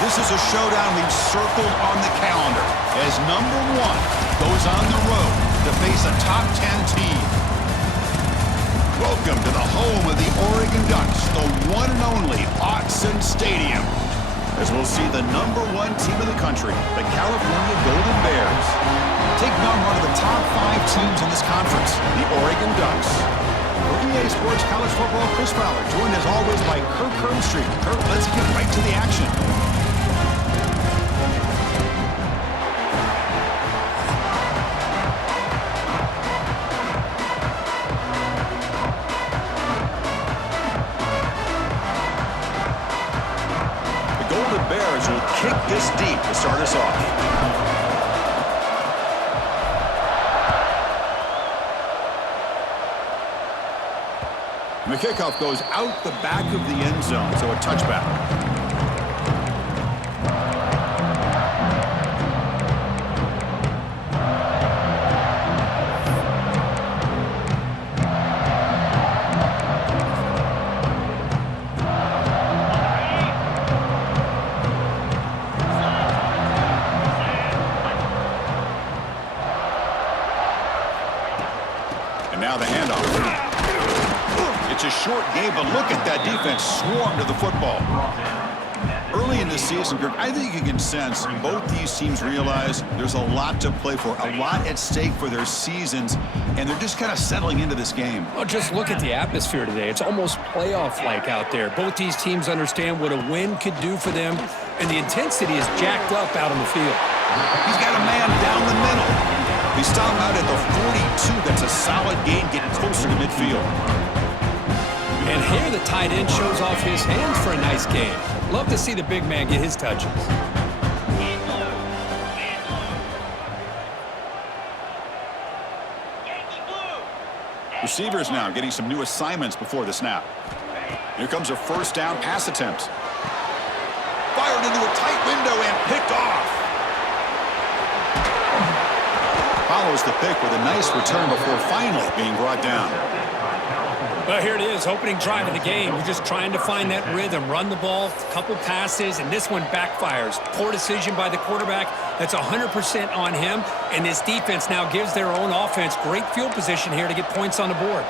this is a showdown we've circled on the calendar as number one goes on the road to face a top 10 team. Welcome to the home of the Oregon Ducks, the one and only Autzen Stadium, as we'll see the number one team in the country, the California Golden Bears, taking on one of the top 5 teams in this conference, the Oregon Ducks. For EA Sports College Football, Chris Fowler, joined as always by Kirk Herbstreit. Kirk, let's get right to the action. The Golden Bears will kick this deep to start us off. And the kickoff goes out the back of the end zone, so a touchback. And now the handoff. It's a short game, but look at that defense swarm to the football. Early in the season, Kirk, I think you can sense both these teams realize there's a lot to play for, a lot at stake for their seasons, and they're just kind of settling into this game. Well, just look at the atmosphere today. It's almost playoff-like out there. Both these teams understand what a win could do for them, and the intensity is jacked up out on the field. He's got a man down the middle. He's stopped him out at the 42. That's a solid gain, getting closer to midfield. And here the tight end shows off his hands for a nice game. Love to see the big man get his touches. Receivers now getting some new assignments before the snap. Here comes a first down pass attempt. Fired into a tight window and picked off. Follows the pick with a nice return before finally being brought down. Well, here it is, opening drive of the game. We're just trying to find that rhythm, run the ball, a couple passes, and this one backfires. Poor decision by the quarterback. That's 100% on him, and this defense now gives their own offense great field position here to get points on the board.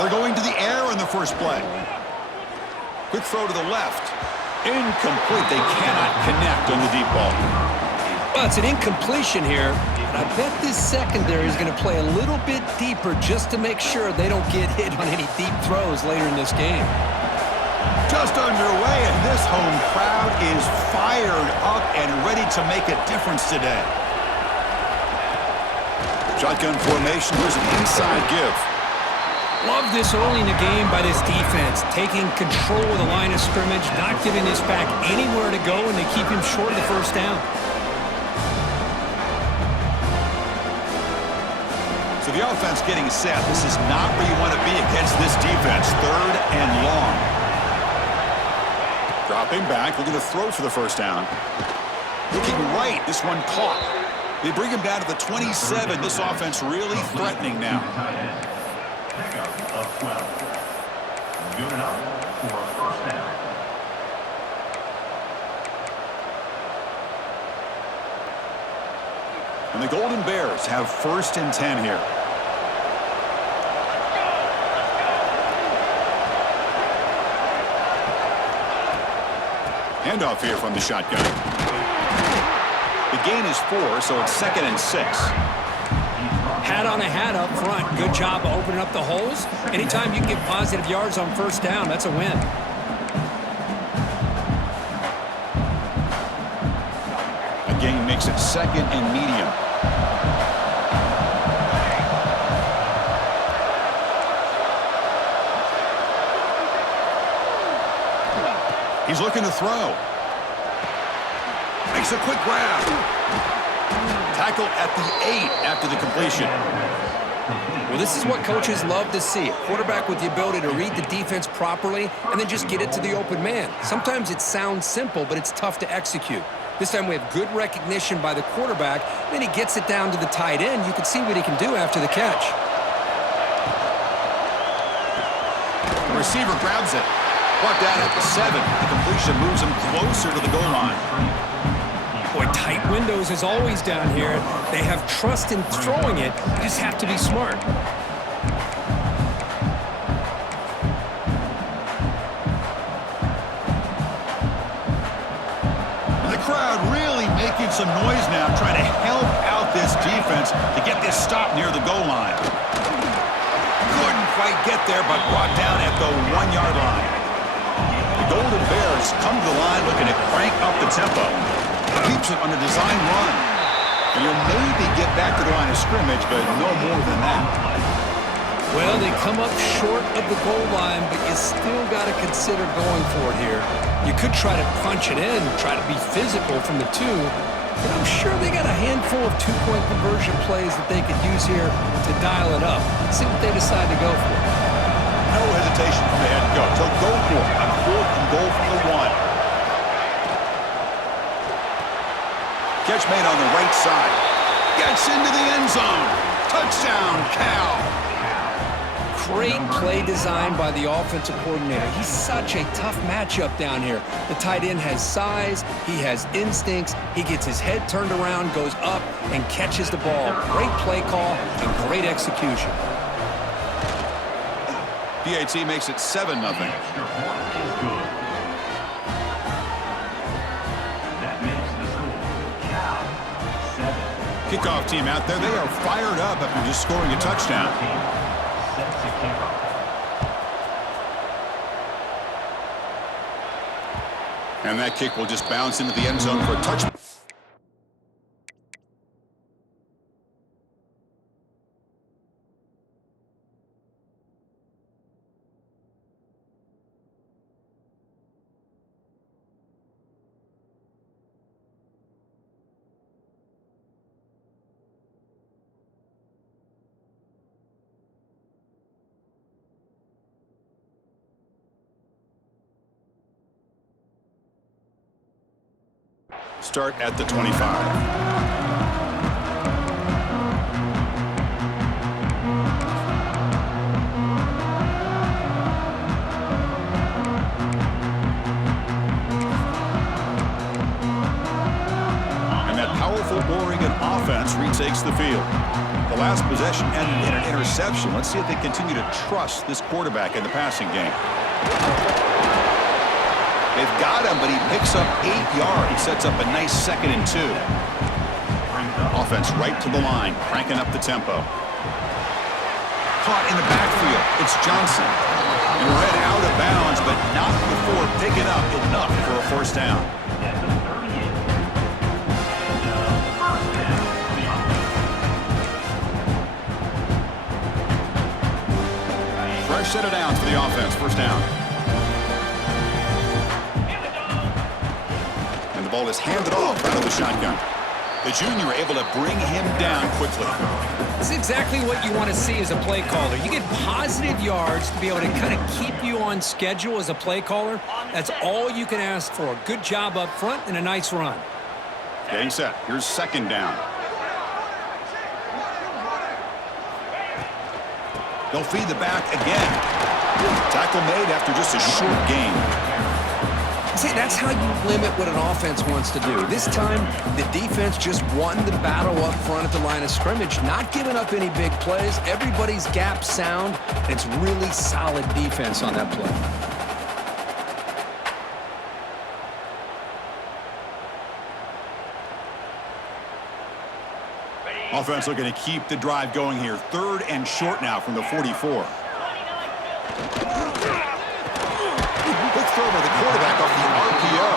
They're going to the air in the first play. Quick throw to the left. Incomplete. They cannot connect on the deep ball. Well, it's an incompletion here, but I bet this secondary is going to play a little bit deeper just to make sure they don't get hit on any deep throws later in this game. Just underway, and this home crowd is fired up and ready to make a difference today. Shotgun formation. Here's an inside give. Love this early in the game by this defense, taking control of the line of scrimmage, not giving this back anywhere to go, and they keep him short of the first down. So the offense getting set. This is not where you want to be against this defense. Third and long. Dropping back, looking to throw for the first down. Looking right, this one caught. They bring him down to the 27. This offense really threatening now. Of 12. Good enough for a first down. And the Golden Bears have first and 10 here. Handoff here from the shotgun. The gain is 4, so it's 2nd and 6. Hat on a hat up front. Good job of opening up the holes. Anytime you can get positive yards on first down, that's a win. A gain makes it 2nd and medium. He's looking to throw. Makes a quick grab. Tackle at the 8 after the completion. Well, this is what coaches love to see. A quarterback with the ability to read the defense properly and then just get it to the open man. Sometimes it sounds simple, but it's tough to execute. This time we have good recognition by the quarterback. Then he gets it down to the tight end. You can see what he can do after the catch. The receiver grabs it. Brought down at the 7. The completion moves him closer to the goal line. Boy, tight windows is always down here. They have trust in throwing it. You just have to be smart. And the crowd really making some noise now, trying to help out this defense to get this stop near the goal line. Couldn't quite get there, but brought down at the 1-yard line. The Golden Bears come to the line looking to crank up the tempo. Keeps it on a design run. And you'll maybe get back to the line of scrimmage, but no more than that. Well, they come up short of the goal line, but you still got to consider going for it here. You could try to punch it in, try to be physical from the 2, but I'm sure they got a handful of 2-point conversion plays that they could use here to dial it up. Let's see what they decide to go for. No hesitation from the head coach. He'll go for it on 4th and goal from the 1. Catch made on the right side. Gets into the end zone. Touchdown, Cal. Great play design by the offensive coordinator. He's such a tough matchup down here. The tight end has size. He has instincts. He gets his head turned around, goes up, and catches the ball. Great play call and great execution. PAT makes it 7-0. Kickoff team out there. They are fired up after just scoring a touchdown. And that kick will just bounce into the end zone for a touchdown. Start at the 25. Oregon offense retakes the field. The last possession ended in an interception. Let's see if they continue to trust this quarterback in the passing game. They've got him, but he picks up 8 yards. Sets up a nice 2nd and 2. Offense right to the line, cranking up the tempo. Caught in the backfield. It's Johnson. And read out of bounds, but not before picking up enough for a first down. Fresh set of downs for the offense. First down. And the ball is handed off out of the shotgun. The junior able to bring him down quickly. This is exactly what you want to see as a play caller. You get positive yards to be able to kind of keep you on schedule as a play caller. That's all you can ask for. Good job up front and a nice run. Getting set. Here's second down. They'll feed the back again. Tackle made after just a short gain. See, that's how you limit what an offense wants to do. This time, the defense just won the battle up front at the line of scrimmage, not giving up any big plays. Everybody's gap sound. It's really solid defense on that play. Offense looking to keep the drive going here. Third and short now from the 44. Quick throw by the quarterback off the RPO.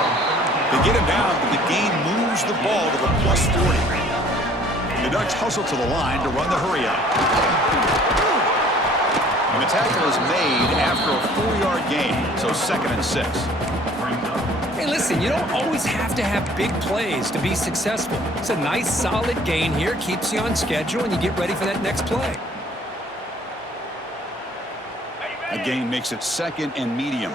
They get him down, but the gain moves the ball to the +40. The Ducks hustle to the line to run the hurry up. And the tackle is made after a 4-yard gain, so 2nd and 6. Hey, listen, you don't always have to have big plays to be successful. It's a nice, solid gain here, keeps you on schedule, and you get ready for that next play. A gain makes it 2nd and medium.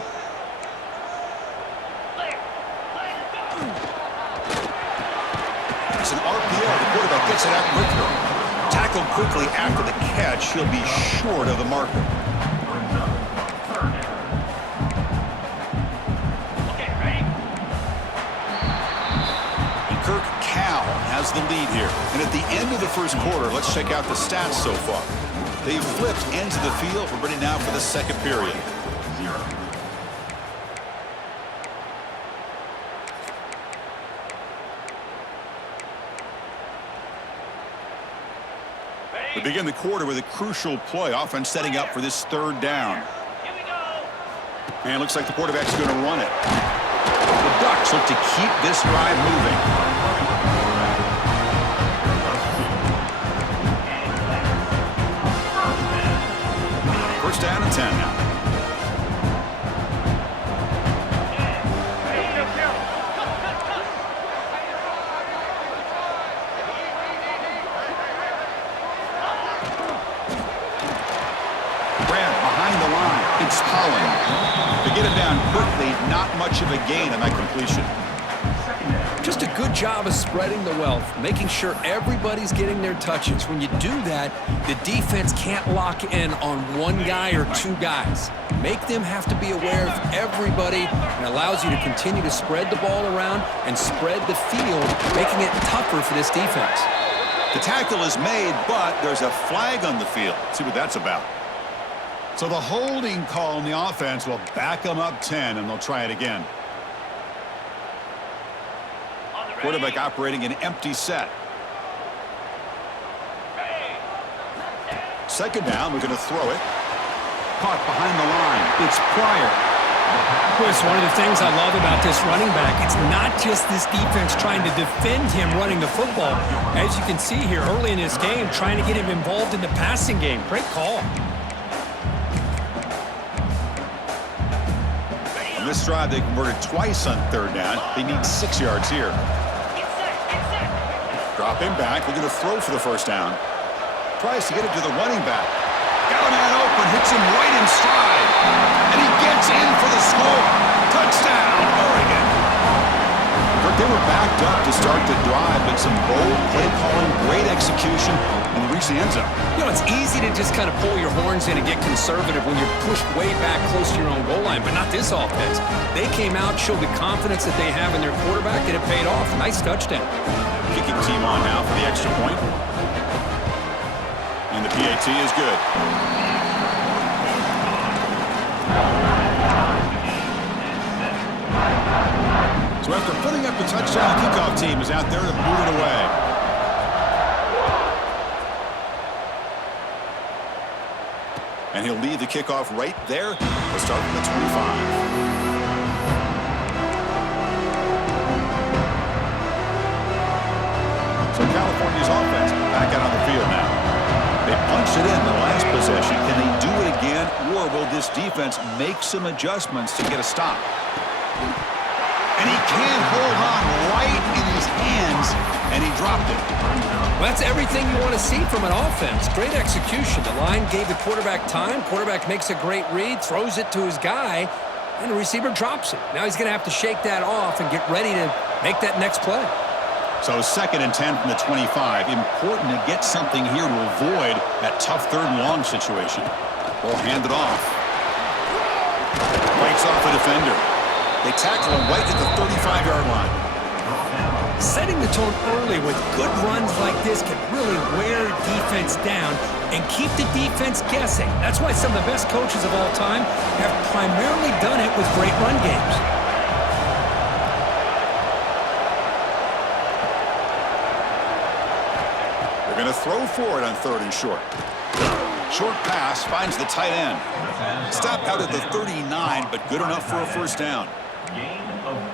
It's an RPO. The quarterback gets it out quickly. Tackled quickly after the catch. He'll be short of the marker. And Kirk Cal has the lead here. And at the end of the first quarter, let's check out the stats so far. They've flipped ends of the field. We're ready now for the second period. 0. We begin the quarter with a crucial play. Offense setting up for this 3rd down. And it looks like the quarterback's going to run it. The Ducks look to keep this drive moving. First down and 10 now. It's Holland. To get him down quickly, not much of a gain on that completion. Just a good job of spreading the wealth, making sure everybody's getting their touches. When you do that, the defense can't lock in on one guy or 2 guys. Make them have to be aware of everybody, and allows you to continue to spread the ball around and spread the field, making it tougher for this defense. The tackle is made, but there's a flag on the field. See what that's about. So the holding call in the offense will back them up 10, and they'll try it again. Quarterback operating an empty set. 2nd down, we're going to throw it. Caught behind the line. It's Pryor. Chris, one of the things I love about this running back, it's not just this defense trying to defend him running the football. As you can see here early in this game, trying to get him involved in the passing game. Great call. On this drive, they converted twice on 3rd down. They need 6 yards here. Drop him back. We're going to throw for the first down. Tries to get it to the running back. Got a man open. Hits him right in stride. And he gets in for the score. Touchdown, Oregon. They were backed up to start the drive, but some bold play calling, great execution, and they reach the end zone. You know, it's easy to just kind of pull your horns in and get conservative when you're pushed way back close to your own goal line, but not this offense. They came out, showed the confidence that they have in their quarterback, and it paid off. Nice touchdown. Kicking team on now for the extra point. And the PAT is good. So after putting up the touchdown, the kickoff team is out there to boot it away. And he'll lead the kickoff right there. We'll start from the 25. So California's offense back out on the field now. They punched it in the last possession. Can they do it again, or will this defense make some adjustments to get a stop? And he can't hold on right in his hands, and he dropped it. Well, that's everything you want to see from an offense. Great execution. The line gave the quarterback time. Quarterback makes a great read, throws it to his guy, and the receiver drops it. Now he's going to have to shake that off and get ready to make that next play. So 2nd and 10 from the 25. Important to get something here to avoid that tough 3rd and long situation. Ball handed off. Breaks off a defender. They tackle him right at the 35-yard line. Setting the tone early with good runs like this can really wear defense down and keep the defense guessing. That's why some of the best coaches of all time have primarily done it with great run games. They're going to throw for it on 3rd and short. Short pass finds the tight end. Stopped out at the 39, but good enough for a first down.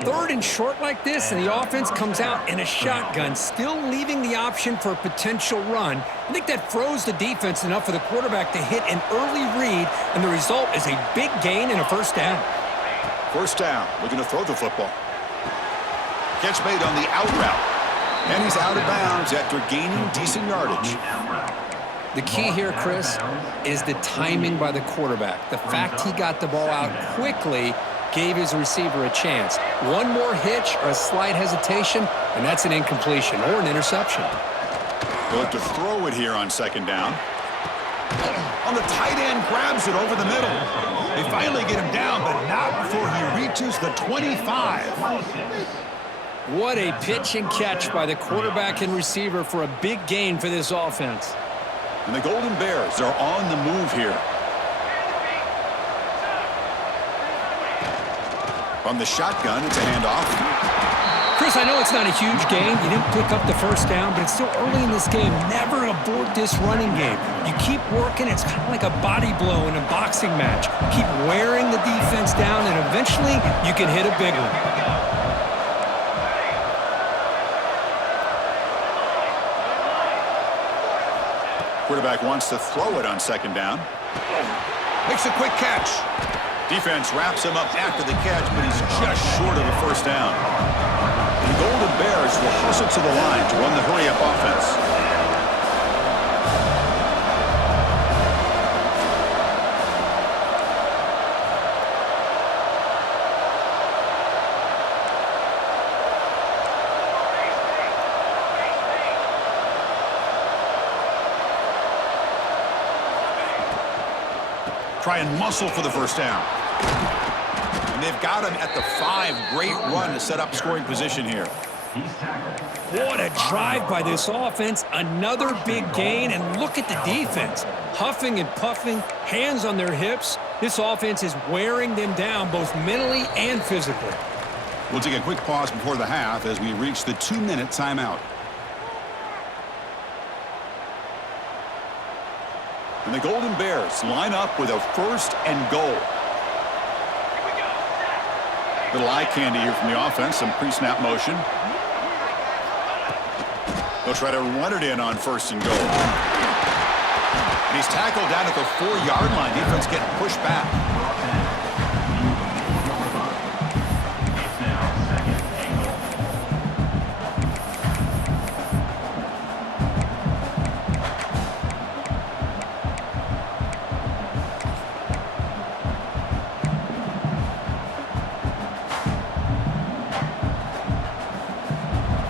3rd and short like this, and the offense comes out in a shotgun, still leaving the option for a potential run. I think that froze the defense enough for the quarterback to hit an early read, and the result is a big gain and a first down. First down, looking to throw the football. Catch made on the out route. And he's out of bounds after gaining decent yardage. The key here, Chris, is the timing by the quarterback. The fact he got the ball out quickly gave his receiver a chance. One more hitch or a slight hesitation, and that's an incompletion or an interception. They'll have to throw it here on second down. On the tight end, grabs it over the middle. They finally get him down, but not before he reaches the 25. What a pitch and catch by the quarterback and receiver for a big gain for this offense. And the Golden Bears are on the move here. From the shotgun, it's a handoff. Chris, I know it's not a huge gain. You didn't pick up the first down, but it's still early in this game. Never abort this running game. You keep working. It's kind of like a body blow in a boxing match. Keep wearing the defense down, and eventually you can hit a big one. Quarterback wants to throw it on second down. Makes a quick catch. Defense wraps him up after the catch, but he's just short of the first down. The Golden Bears will hustle to the line to run the hurry-up offense. Try and muscle for the first down. And they've got him at the 5. Great run to set up scoring position here. What a drive by this offense. Another big gain, and look at the defense. Huffing and puffing, hands on their hips. This offense is wearing them down both mentally and physically. We'll take a quick pause before the half as we reach the 2-minute timeout. And the Golden Bears line up with a 1st and goal. Little eye candy here from the offense, some pre-snap motion. They'll try to run it in on 1st and goal. And he's tackled down at the 4-yard line. Defense getting pushed back.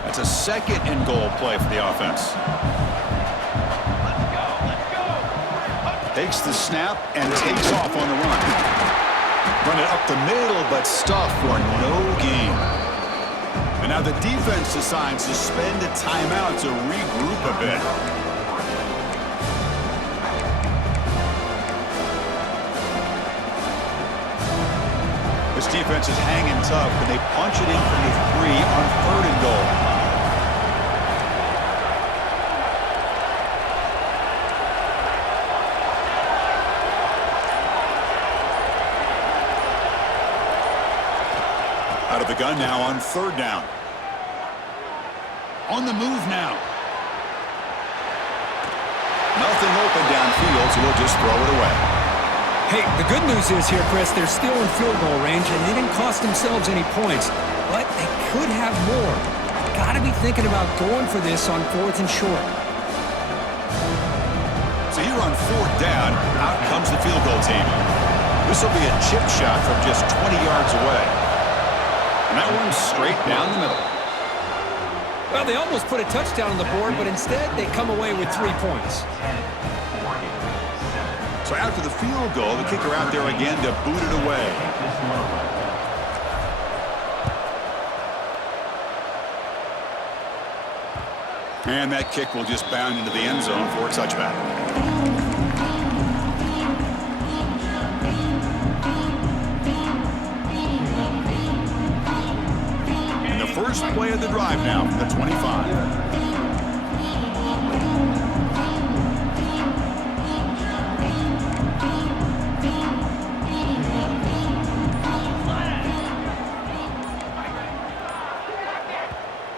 It's a 2nd and goal play for the offense. Takes the snap and takes off on the run. Run it up the middle, but stuffed for no gain. And now the defense decides to spend a timeout to regroup a bit. This defense is hanging tough, and they punch it in from the 3 on 3rd and goal. Out of the gun now on 3rd down. On the move now. Nothing open downfield, so we'll just throw it away. Hey, the good news is here, Chris, they're still in field goal range, and they didn't cost themselves any points, but they could have more. Got to be thinking about going for this on 4th and short. So here on 4th down, out comes the field goal team. This will be a chip shot from just 20 yards away. And that one's straight down the middle. Well, they almost put a touchdown on the board, but instead they come away with 3 points. So after the field goal, the kicker out there again to boot it away. And that kick will just bound into the end zone for a touchback. First play of the drive now from the 25.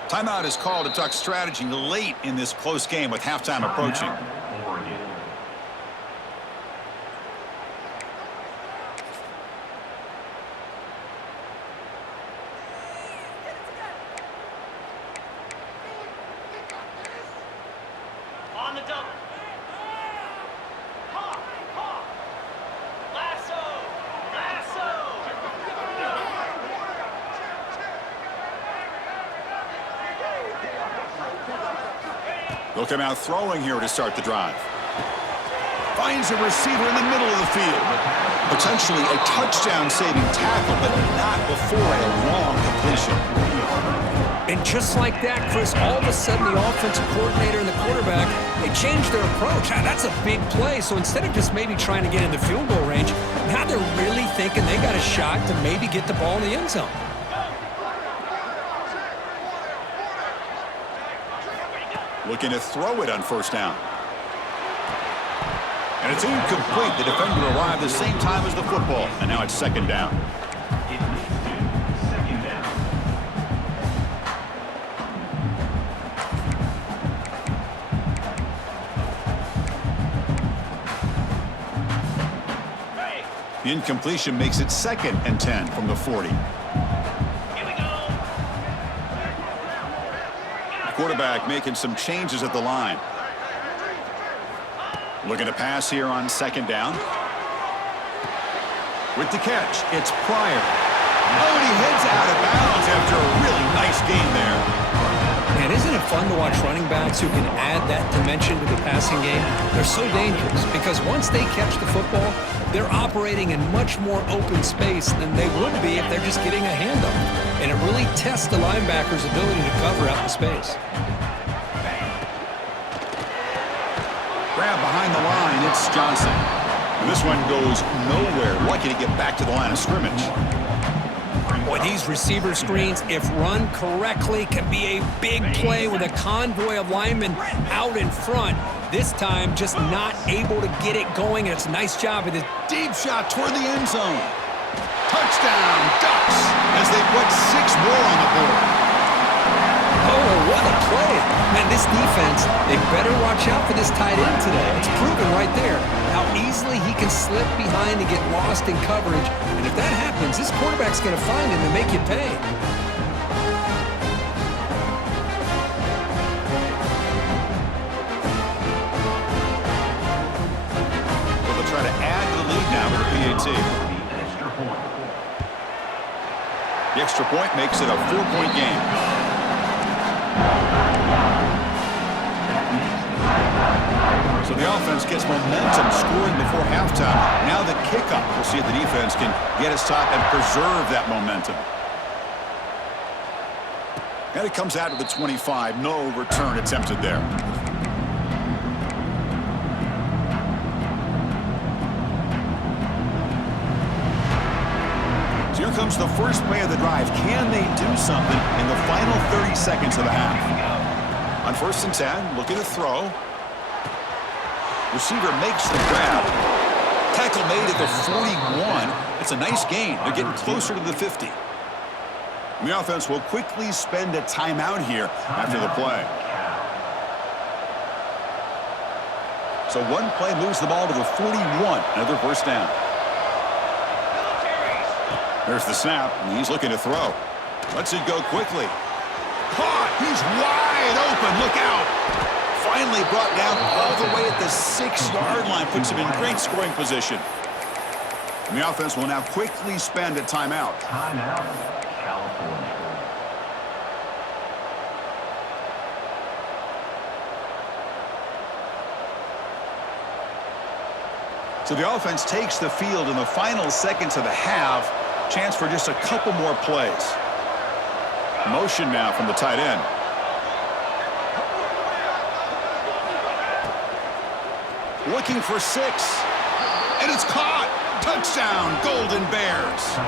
Timeout is called to talk strategy late in this close game with halftime approaching. They'll come out throwing here to start the drive. Finds a receiver in the middle of the field. Potentially a touchdown-saving tackle, but not before a long completion. And just like that, Chris, all of a sudden the offensive coordinator and the quarterback, they changed their approach. Now, that's a big play. So instead of just maybe trying to get in the field goal range, now they're really thinking they got a shot to maybe get the ball in the end zone. Looking to throw it on first down. And it's incomplete. The defender arrived the same time as the football. And now it's second down. The incompletion makes it 2nd and 10 from the 40. The quarterback making some changes at the line. Looking to pass here on second down. With the catch, it's Pryor. Oh, and he heads out of bounds after a really nice game there. Man, isn't it fun to watch running backs who can add that dimension to the passing game? They're so dangerous because once they catch the football, they're operating in much more open space than they would be if they're just getting a handoff. And it really tests the linebacker's ability to cover out the space. Grab behind the line, it's Johnson. And this one goes nowhere. Lucky to get back to the line of scrimmage. Boy, these receiver screens, if run correctly, can be a big play with a convoy of linemen out in front. This time, just not able to get it going. And it's a nice job with this Deep shot toward the end zone. Touchdown, Ducks, as they put 6 more on the board. Oh, what a play. Man, this defense, they better watch out for this tight end today. It's proven right there how easily he can slip behind and get lost in coverage. And if that happens, this quarterback's going to find him and make you pay. So they'll try to add to the lead now with the PAT. The extra point makes it a 4-point game. So the offense gets momentum scoring before halftime. Now the kickoff. We'll see if the defense can get his top and preserve that momentum. And it comes out to the 25. No return attempted there. So here comes the first play of the drive. Can they do something in the final 30 seconds of the half? On 1st and 10, looking to throw. Receiver makes the grab. Tackle made at the 41. It's a nice gain. They're getting closer to the 50. And the offense will quickly spend a timeout here after the play. So one play moves the ball to the 41. Another first down. There's the snap, and he's looking to throw. Lets it go quickly. Caught! He's wide open. Look out! Finally brought down all the way at the 6-yard line. Puts him in great scoring position. And the offense will now quickly spend a timeout. Timeout, California. So the offense takes the field in the final seconds of the half. Chance for just a couple more plays. Motion now from the tight end. Looking for 6. And it's caught. Touchdown, Golden Bears.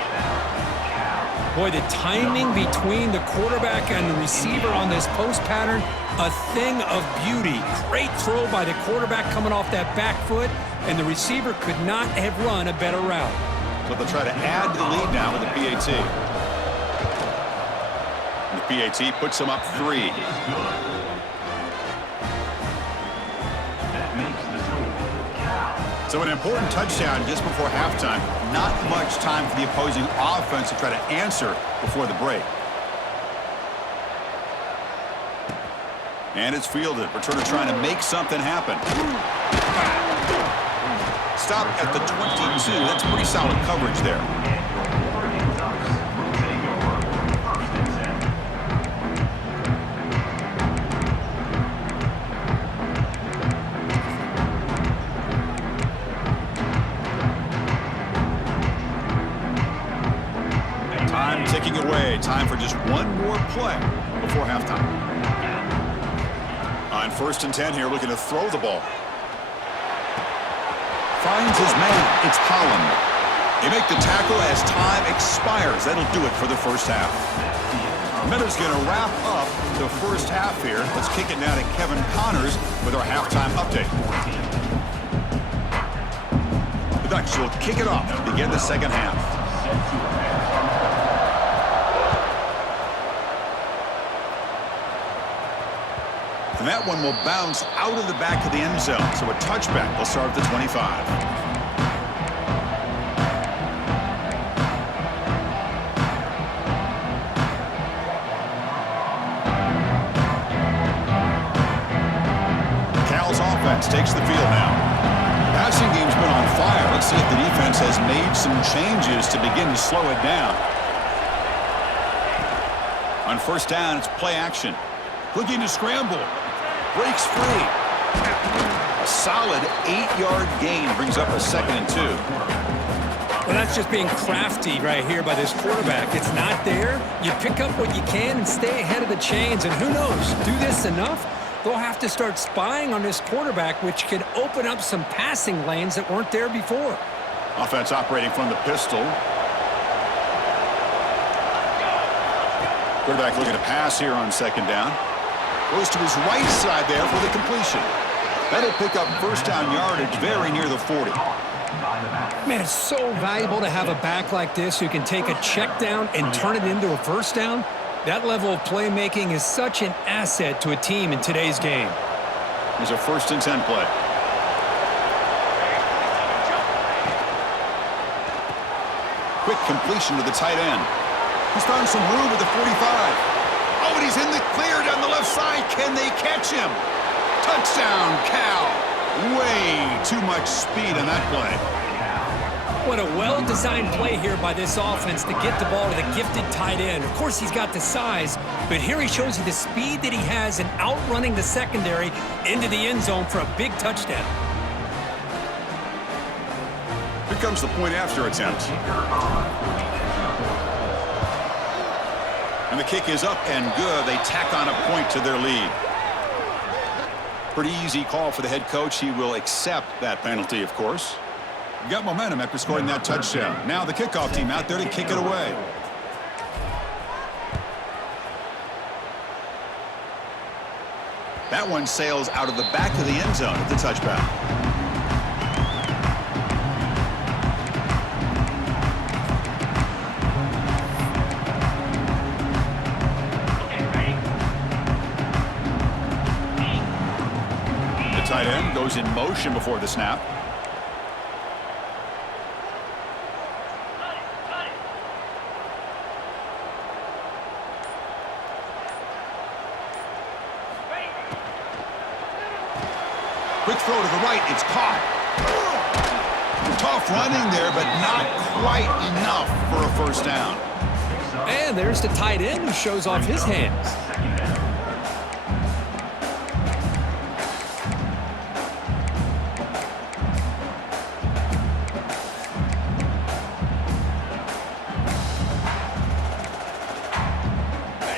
Boy, the timing between the quarterback and the receiver on this post pattern, a thing of beauty. Great throw by the quarterback coming off that back foot, and the receiver could not have run a better route. So they'll try to add to the lead now with the PAT. And the PAT puts them up 3. So an important touchdown just before halftime. Not much time for the opposing offense to try to answer before the break. And it's fielded. Returner trying to make something happen. Stop at the 22. That's pretty solid coverage there. Time ticking away. Time for just one more play before halftime. On 1st and 10 here, looking to throw the ball. Finds his man. It's Holland. They make the tackle as time expires. That'll do it for the first half. Miller's going to wrap up the first half here. Let's kick it now to Kevin Connors with our halftime update. The Ducks will kick it off to begin the second half. And that one will bounce out of the back of the end zone. So a touchback will start at the 25. Takes the field now. Passing game's been on fire. Let's see if the defense has made some changes to begin to slow it down. On 1st down, it's play action. Looking to scramble. Breaks free. A solid 8-yard gain brings up a 2nd and 2. Well, that's just being crafty right here by this quarterback. It's not there. You pick up what you can and stay ahead of the chains. And who knows, do this enough, they'll have to start spying on this quarterback, which could open up some passing lanes that weren't there before. Offense operating from the pistol. Quarterback looking to pass here on 2nd down. Goes to his right side there for the completion. That'll pick up 1st down yardage very near the 40. Man, it's so valuable to have a back like this who can take a check down and turn it into a 1st down. That level of playmaking is such an asset to a team in today's game. Here's a 1st and 10 play. Quick completion to the tight end. He's found some room at the 45. Oh, and he's in the clear down the left side. Can they catch him? Touchdown, Cal. Way too much speed on that play. What a well-designed play here by this offense to get the ball to the gifted tight end. Of course, he's got the size, but here he shows you the speed that he has in outrunning the secondary into the end zone for a big touchdown. Here comes the point after attempt. And the kick is up and good. They tack on a point to their lead. Pretty easy call for the head coach. He will accept that penalty, of course. Got momentum after scoring that touchdown. Now the kickoff team out there to kick it away. That one sails out of the back of the end zone at the touchback. The tight end goes in motion before the snap. Quick throw to the right. It's caught. Tough running there, but not quite enough for a 1st down. And there's the tight end who shows off his hands.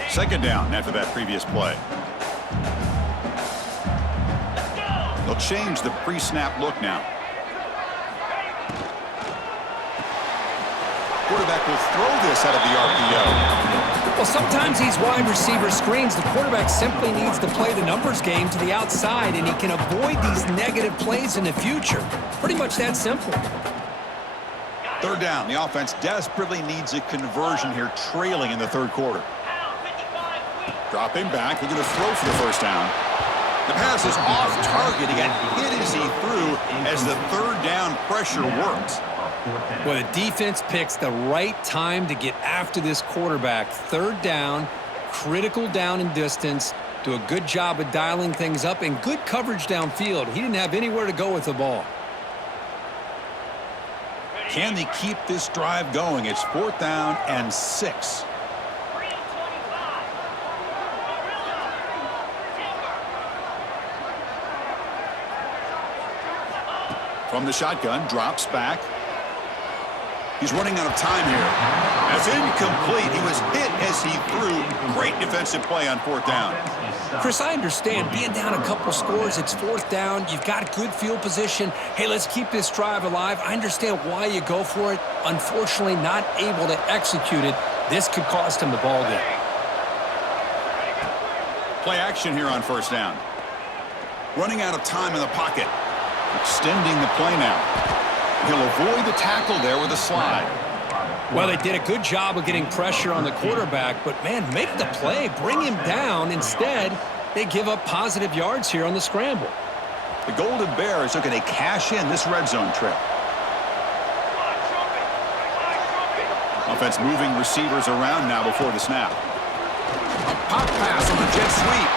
Second down after that previous play. They'll change the pre-snap look now. Quarterback will throw this out of the RPO. Well, sometimes these wide receiver screens, the quarterback simply needs to play the numbers game to the outside, and he can avoid these negative plays in the future. Pretty much that simple. 3rd down. The offense desperately needs a conversion here, trailing in the 3rd quarter. Dropping back, looking to throw for the 1st down. The pass is off target. He got hit as he threw as the 3rd down pressure worked. Well, the defense picks the right time to get after this quarterback. 3rd down, critical down and distance. Do a good job of dialing things up and good coverage downfield. He didn't have anywhere to go with the ball. Can they keep this drive going? It's 4th down and 6. From the shotgun, drops back. He's running out of time here. That's incomplete. He was hit as he threw. Great defensive play on fourth down. Chris, I understand being down a couple scores, it's fourth down, you've got good field position. Hey, let's keep this drive alive. I understand why you go for it. Unfortunately, not able to execute it. This could cost him the ball game. Play action here on first down. Running out of time in the pocket. Extending the play now. He'll avoid the tackle there with a slide. Well, they did a good job of getting pressure on the quarterback, but, man, make the play. Bring him down. Instead, they give up positive yards here on the scramble. The Golden Bears are going to cash in this red zone trip. Offense moving receivers around now before the snap. A pop pass on the jet sweep.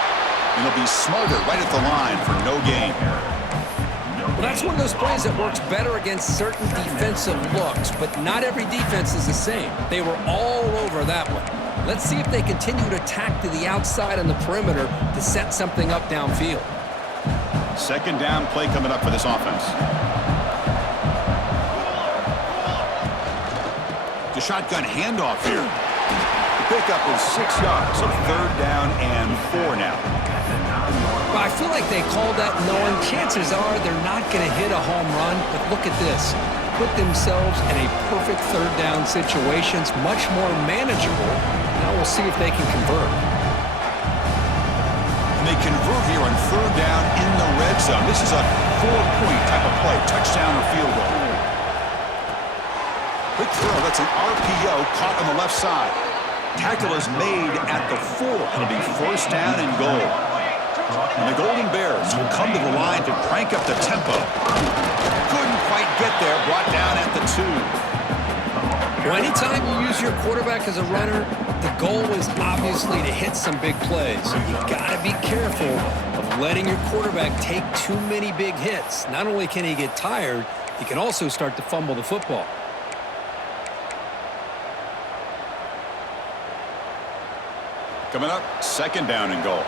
And he'll be smothered right at the line for no gain. Well, that's one of those plays that works better against certain defensive looks, but not every defense is the same. They were all over that one. Let's see if they continue to attack to the outside on the perimeter to set something up downfield. Second down play coming up for this offense. The shotgun handoff here. The pickup is 6 yards, so third down and 4 now. But I feel like they called that knowing chances are they're not going to hit a home run, but look at this. Put themselves in a perfect third down situations, much more manageable. Now we'll see if they can convert. And they convert here on third down in the red zone. This is a 4-point type of play, touchdown or field goal. Quick throw, that's an RPO caught on the left side. Tackle is made at the 4. It'll be first down and goal. And the Golden Bears will come to the line to crank up the tempo. Couldn't quite get there, brought down at the 2. Well, anytime you use your quarterback as a runner, the goal is obviously to hit some big plays. You've got to be careful of letting your quarterback take too many big hits. Not only can he get tired, he can also start to fumble the football. Coming up, second down and goal.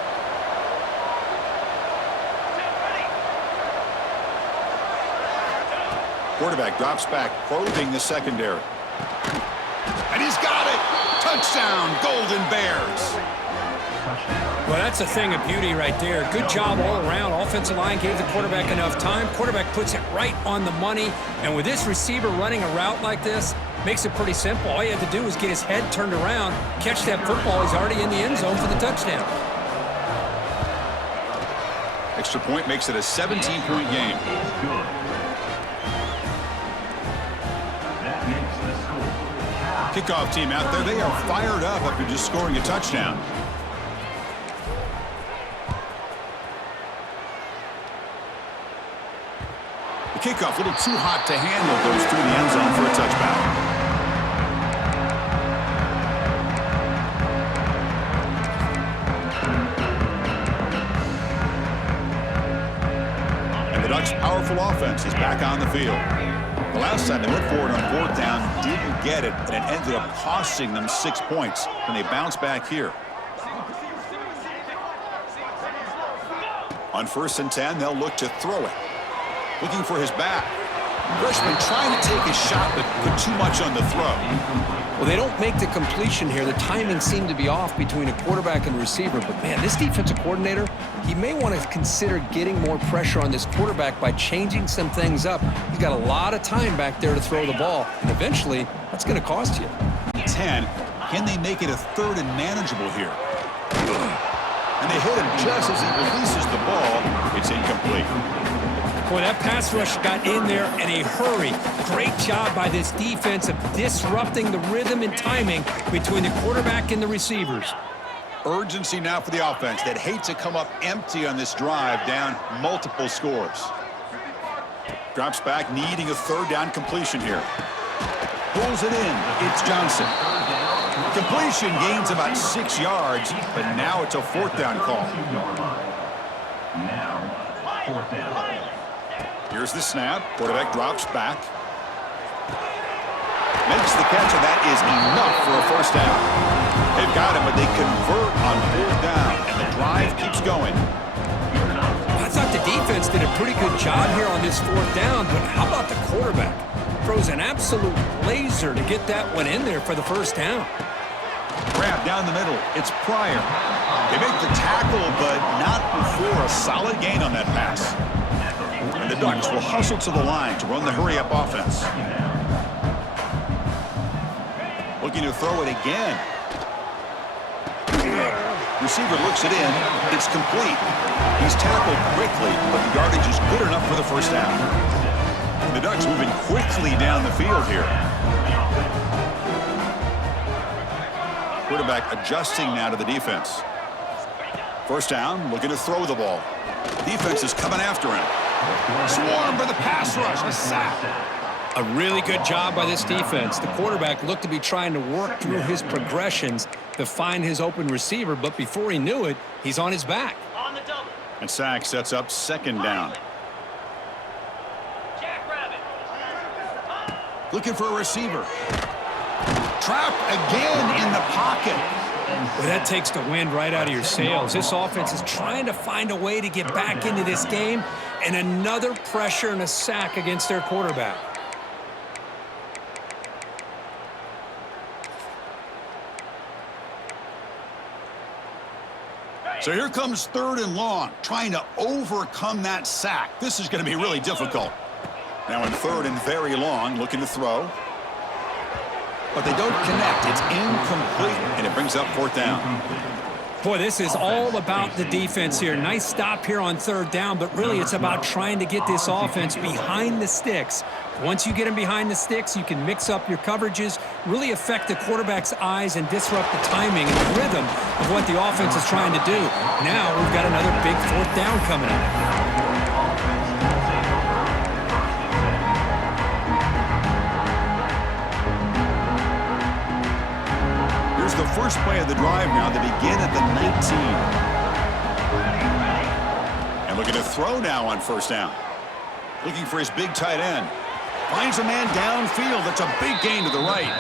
Quarterback drops back, probing the secondary. And he's got it! Touchdown, Golden Bears! Well, that's a thing of beauty right there. Good job all around. Offensive line gave the quarterback enough time. Quarterback puts it right on the money. And with this receiver running a route like this, makes it pretty simple. All you had to do was get his head turned around, catch that football. He's already in the end zone for the touchdown. Extra point makes it a 17-point game. Kickoff team out there. They are fired up after just scoring a touchdown. The kickoff a little too hot to handle, goes through the end zone for a touchback. And the Ducks' powerful offense is back on the field. The last time they went forward on fourth down, didn't get it, and it ended up costing them 6 points. And they bounce back here. On 1st and 10, they'll look to throw it. Looking for his back. Freshman trying to take a shot, but put too much on the throw. Well, they don't make the completion here. The timing seemed to be off between a quarterback and receiver. But, man, this defensive coordinator, he may want to consider getting more pressure on this quarterback by changing some things up. He's got a lot of time back there to throw the ball. And eventually, that's going to cost you. 10. Can they make it a third and manageable here? And they hit him just as he releases the ball. It's incomplete. Boy, that pass rush got in there in a hurry. Great job by this defense of disrupting the rhythm and timing between the quarterback and the receivers. Urgency now for the offense that hates to come up empty on this drive, down multiple scores. Drops back, needing a third down completion here. Pulls it in. It's Johnson. Completion gains about 6 yards, but now it's a fourth down call. Now, fourth down. Here's the snap. Quarterback drops back. Makes the catch, and that is enough for a first down. They've got him, but they convert on fourth down, and the drive keeps going. I thought the defense did a pretty good job here on this fourth down, but how about the quarterback? throws an absolute laser to get that one in there for the first down. Grab down the middle. It's Pryor. They make the tackle, but not before a solid gain on that pass. And the Ducks will hustle to the line to run the hurry-up offense. Looking to throw it again. Receiver looks it in. It's complete. He's tackled quickly, but the yardage is good enough for the first down. The Ducks moving quickly down the field here. Quarterback adjusting now to the defense. First down, looking to throw the ball. Defense is coming after him. Swarm for the pass rush. A sack. A really good job by this defense. The quarterback looked to be trying to work through his progressions to find his open receiver, but before he knew it, he's on his back. And sack sets up second down. Looking for a receiver. Trapped again in the pocket. Well, that takes the wind right out of your sails. This offense is trying to find a way to get back into this game, and another pressure and a sack against their quarterback. So here comes third and long, trying to overcome that sack. This is going to be really difficult. Now in third and very long, looking to throw. But they don't connect. It's incomplete, and it brings up fourth down. Boy, this is all about the defense here. Nice stop here on third down, but really it's about trying to get this offense behind the sticks. Once you get them behind the sticks, you can mix up your coverages, really affect the quarterback's eyes and disrupt the timing and the rhythm of what the offense is trying to do. Now we've got another big fourth down coming up. The first play of the drive now. They begin at the 19. And looking to throw now on first down. Looking for his big tight end. Finds a man downfield. That's a big gain to the right.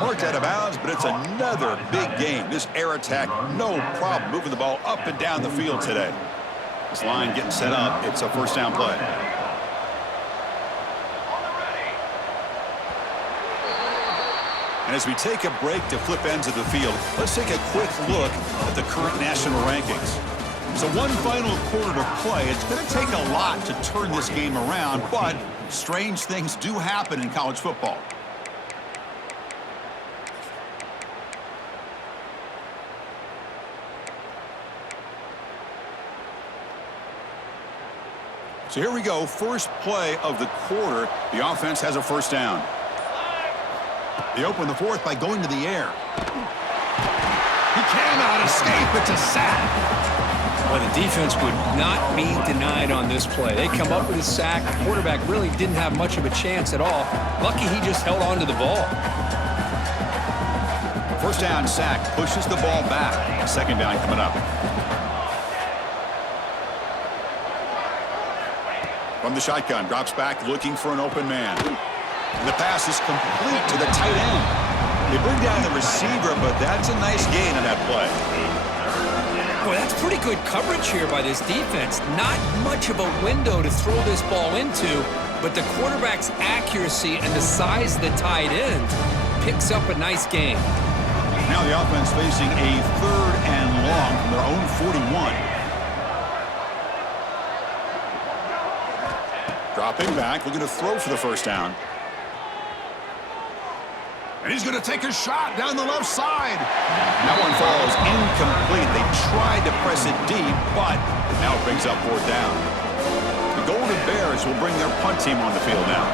Marked out of bounds, but it's another big gain. This air attack, no problem moving the ball up and down the field today. This line getting set up. It's a first down play. And as we take a break to flip ends of the field, let's take a quick look at the current national rankings. So one final quarter to play. It's going to take a lot to turn this game around, but strange things do happen in college football. So here we go. First play of the quarter. The offense has a first down. They open the fourth by going to the air. He cannot escape. It's a sack. Well, the defense would not be denied on this play. They come up with a sack. The quarterback really didn't have much of a chance at all. Lucky he just held on to the ball. First down sack pushes the ball back. Second down coming up. From the shotgun, drops back looking for an open man. And the pass is complete to the tight end. They bring down the receiver, but that's a nice gain on that play. Boy, that's pretty good coverage here by this defense. Not much of a window to throw this ball into, but the quarterback's accuracy and the size of the tight end picks up a nice gain. Now the offense facing a third and long from their own 41. Dropping back, looking to throw for the first down. And he's going to take a shot down the left side. That one falls incomplete. They tried to press it deep, but now it brings up fourth down. The Golden Bears will bring their punt team on the field now.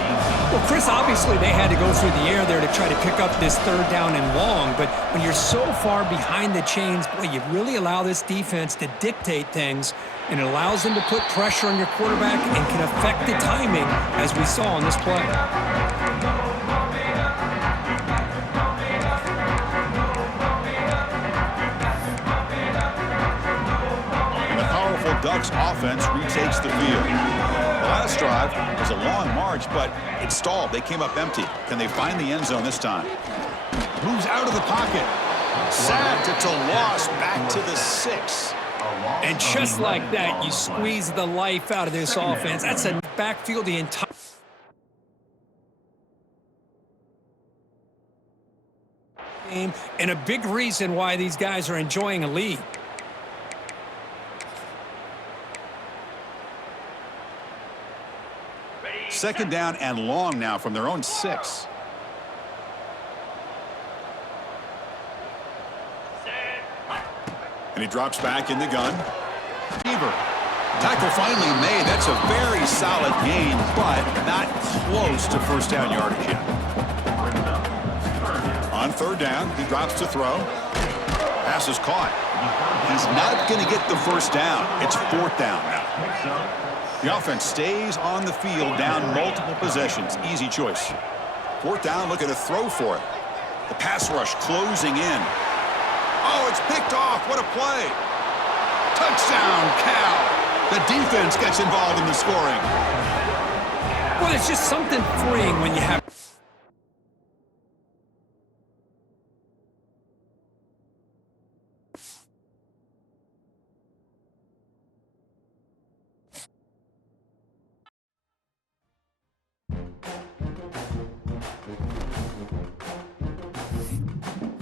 Well, Chris, obviously they had to go through the air there to try to pick up this third down and long, but when you're so far behind the chains, boy, you really allow this defense to dictate things, and it allows them to put pressure on your quarterback and can affect the timing, as we saw on this play. Ducks offense retakes the field. The last drive was a long march, but it stalled. They came up empty. Can they find the end zone this time? Moves out of the pocket. Sacked. It's a loss back to the 6. And just like that, you squeeze the life out of this offense. That's a backfield the entire... game, and a big reason why these guys are enjoying a lead. Second down and long now from their own 6. And he drops back in the gun. Beaver. Tackle finally made. That's a very solid gain, but not close to first down yardage yet. On third down, he drops to throw. Pass is caught. He's not going to get the first down. It's fourth down now. The offense stays on the field, down multiple possessions. Easy choice. Fourth down, looking to throw for it. The pass rush closing in. Oh, it's picked off. What a play. Touchdown, Cal. The defense gets involved in the scoring. Well, it's just something freeing when you have